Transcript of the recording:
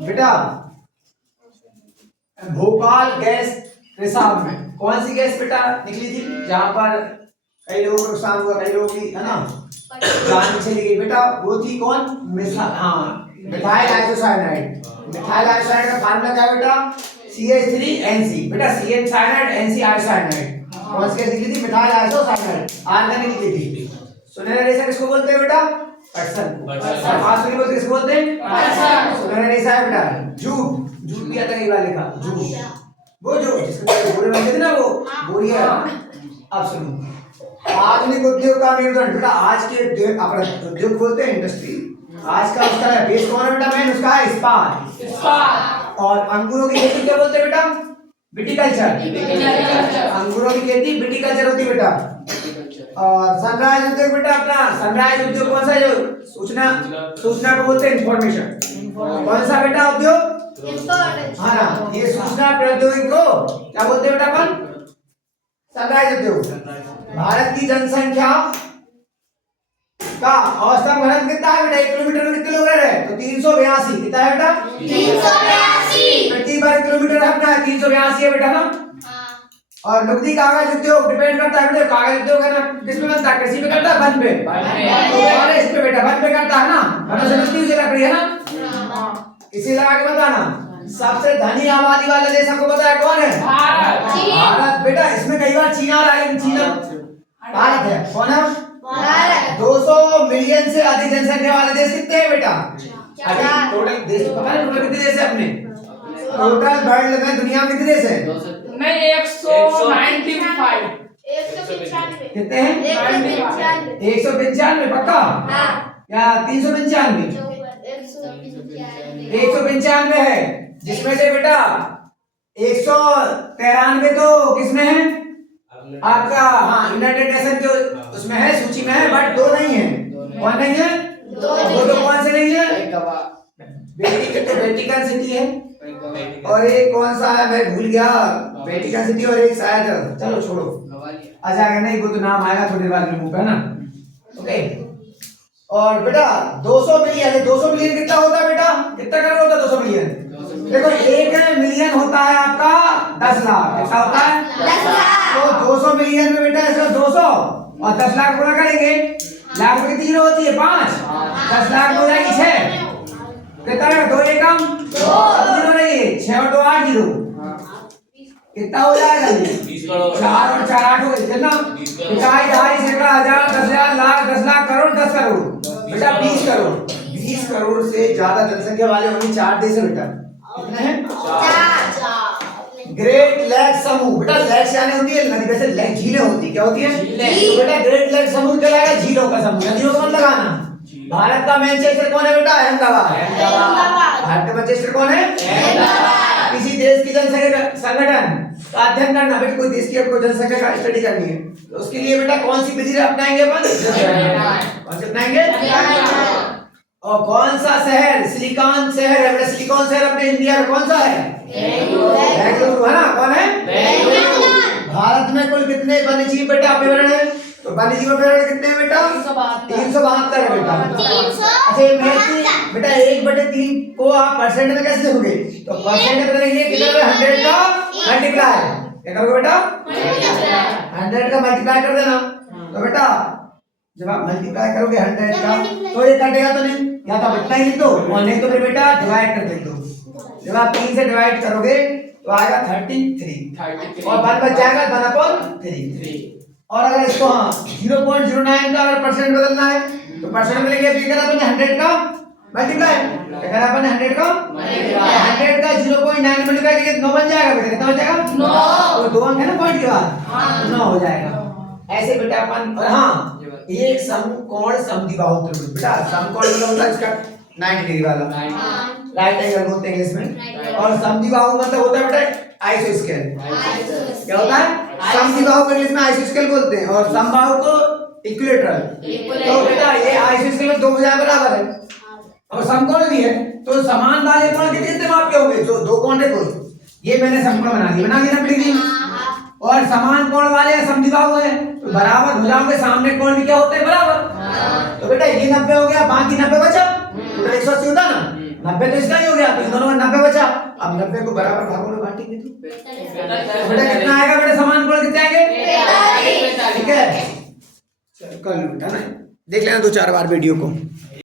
बेटा भोपाल गैस रिसाव में कौन सी गैस बेटा निकली थी जहां पर कई लोगों को नुकसान हुआ, कई लोगों की है ना जान चली गई बेटा? वो थी कौन? Methyl isocyanide. मिथाइल आइसोसाइनाइड का फार्मूला क्या है बेटा? CH3NC। बेटा CN साइनाइड NC आइसोसाइनाइड। कौन सी गैस निकली थी? Methyl isocyanide. आर्गन निकली थी। सुनहरा रेशा किसको बोलते हैं बेटा? पटसन को। और फास्फोरिक बोलते किसको बोलते हैं? पटसन। सुनहरा रेशा है बेटा जूट। जूट भी आता है ये वाले का जूट, वो जो जिसके बोरे बनते थे ना वो बोरिया। अब सुनो, आधुनिक उद्योग का निर्माण बेटा आज के उद्योग बोलते हैं इंडस्ट्री। आज का उसका बेस कौन है बेटा? मेन उसका है इस्पात। इस्पात। और अंगूरों की खेती क्या बोलते हैं बेटा? विटिकल्चर। अंगूरों की खेती विटिकल्चर होती है बेटा। और सनराइज उद्योग बेटा अपना सनराइज उद्योग कौन सा? जो सूचना को बोलते हैं इंफॉर्मेशन। कौन सा बेटा उद्योग? हाँ ना, ये सूचना प्रौद्योगिकी को क्या बोलते हैं बेटा अपन? सनराइज उद्योग। भारत की जनसंख्या का औसत घनत्व कितना है बेटा? 1 किलोमीटर में कितने लोग रह रहे हैं? तो 382। कितना है बेटा? 382 प्रति वर्ग किलोमीटर है अपना। 382 है बेटा ना। और लुगदी कागज उद्योग डिपेंड करता है बेटा। कागज उद्योग है ना किस पे बनता है? कृषि पे करता है, वन पे। और इस पे बेटा वन पे करता है ना, वनों से मिलती हुई लकड़ी है ना। इसी लगा के बताना सबसे धनी आबादी वाला देश हमको पता है कौन है? भारत बेटा। इसमें कई बार चीन आ रहा है, लेकिन चीन भारत है। कौन है? भारत। 200 मिलियन से अधिक जनसंख्या वाले देश कितने हैं बेटा? अभी टोटल देश पता है टोटल कितने देश है अपने? टोटल वर्ल्ड में दुनिया में कितने देश है? नहीं 195। कितने हैं? 195 पक्का? या 395? 195 है, जिसमें से बेटा 193 तो किसमें है आपका? हाँ यूनाइटेड नेशन के उसमें है, सूची में है, बट 2 नहीं है। कौन नहीं है? 2 तो कौन से नहीं है? वेटिकन सिटी है और एक कौन सा है मैं भूल गया। वेटिकन सिटी और एक शायद, चलो छोड़ो, अच्छा नहीं वो तो नाम आएगा थोड़ी देर बाद मुंह पे ना। ओके। और बेटा 200 मिलियन है। 200 मिलियन कितना होता है बेटा? कितना करोड़ होता है 200 मिलियन? देखो 1 मिलियन होता है आपका 10 लाख। कितना होता है? 10 लाख। तो 200 मिलियन में बेटा इसका 200 और 10 लाख पूरा करेंगे। लाख में कितनी होती है? 5। 10 लाख हो जाएगी 6। कितना है? 2 एकम 2 नहीं 6 और 2 8 0। कितना हो जाएगा? 20 करोड़। 4 और 4 8 हो गए कितना? इकाई दहाई सैकड़ा हजार 10,000 लाख 10 लाख करोड़ 10 करोड़ बेटा 20 करोड़। 20 करोड़ से ज्यादा जनसंख्या वाले ओनली 4 देश है बेटा। कितने हैं? 4। ग्रेट लेक समूह बेटा, लेक्स यानी होती है नदी, वैसे लेक झीलें होती क्या होती है? तो बेटा ग्रेट लेक समूह कहलाएगा झीलों का समूह। नदियों का मत लगाना। भारत का मैनचेस्टर कौन है बेटा? अहमदाबाद। भारत का मैनचेस्टर कौन है? अहमदाबाद। किसी देश की जनसंख्या संगठन का अध्ययन करना बेटा, कोई देश की आपको जनसंख्या का स्टडी करनी है तो उसके लिए बेटा कौन सी विधि अपनाएंगे अपन? कौन सी अपनाएंगे? और कौन सा शहर सिलिकॉन शहर है बेटा? सिलिकॉन शहर अपने इंडिया में कौन सा है? बेंगलुरु है ना। कौन है? बेंगलुरु। भारत में कुल कितने वन्यजीव बेटा अभ्यारण्य है? तो वन्यजीव अभ्यारण्य कितने हैं बेटा? 372 है बेटा। अच्छा बेटा 1/3 को आप परसेंट में कैसे लिखोगे? तो परसेंट में लिखिए कितना? 100 का मल्टीप्लाई। क्या करोगे बेटा? 100 का मल्टीप्लाई कर देना। तो बेटा जब आप मल्टीप्लाई करोगे 100 का तो ये कटेगा तो नहीं, या तो आप इतना ही लिख दो और नहीं तो फिर बेटा डिवाइड कर दो। जब आप 3 से डिवाइड करोगे तो आएगा 33 और 1 बच जाएगा 1/3। और अगर इसको 0.09 का अगर परसेंट बदलना है तो परसेंट में लेंगे फिर अपन 100 का मल्टीप्लाई। अगर अपन 100 का 100 का 0.9 मल्टीप्लाई करेंगे 9 बन जाएगा बेटा। कितना हो जाएगा? 9। तो 2 अंक है ना पॉइंट के बाद, 9 हो जाएगा। ऐसे बेटा अपन। और हाँ एक समकोण समद्विबाहु त्रिभुज बेटा, समकोण मतलब होता है इसका 90 डिग्री वाला, राइट एंगल बोलते हैं इंग्लिश में। और समद्विबाहु मतलब होता है बेटा आइसोस्केल। क्या होता है? समद्विबाहु को इंग्लिश में आइसोस्केल बोलते हैं और समबाहु को इक्विलेटरल। तो बेटा ये आइसोस्केल में 2 भुजाएं बराबर है और समकोण भी है, तो समान वाले कोण कितने माप के होंगे? जो 2 कोण देखो, ये मैंने समकोण बना दिया ना बेटी। और समान कोण वाले समद्विबाहु है तो बराबर भुजाओं के सामने कोण भी क्या होते हैं? बराबर। तो बेटा ये 90 हो गया, बाकी 90 बचा तो 180 होता ना। 90 तो इसका ही हो गया, तो इन दोनों में 90 बचा। अब 90 को बराबर भागों में बांटेंगे तो बेटा कितना आएगा बेटा, समान गुण कितने आएंगे, ठीक है। चल कर लो बेटा ना, देख लेना 2-4 बार वीडियो को।